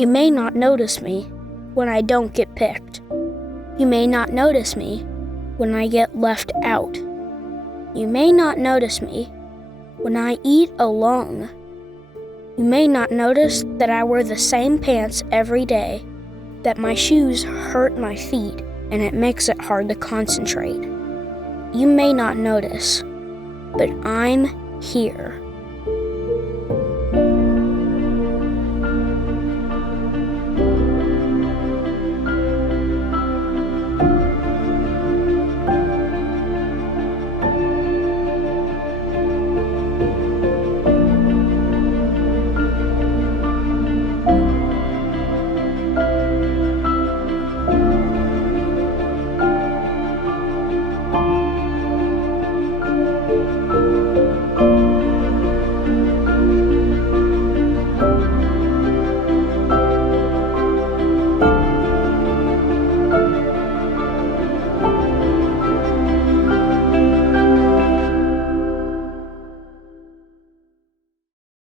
You may not notice me when I don't get picked. You may not notice me when I get left out. You may not notice me when I eat alone. You may not notice that I wear the same pants every day, that my shoes hurt my feet and it makes it hard to concentrate. You may not notice, but I'm here.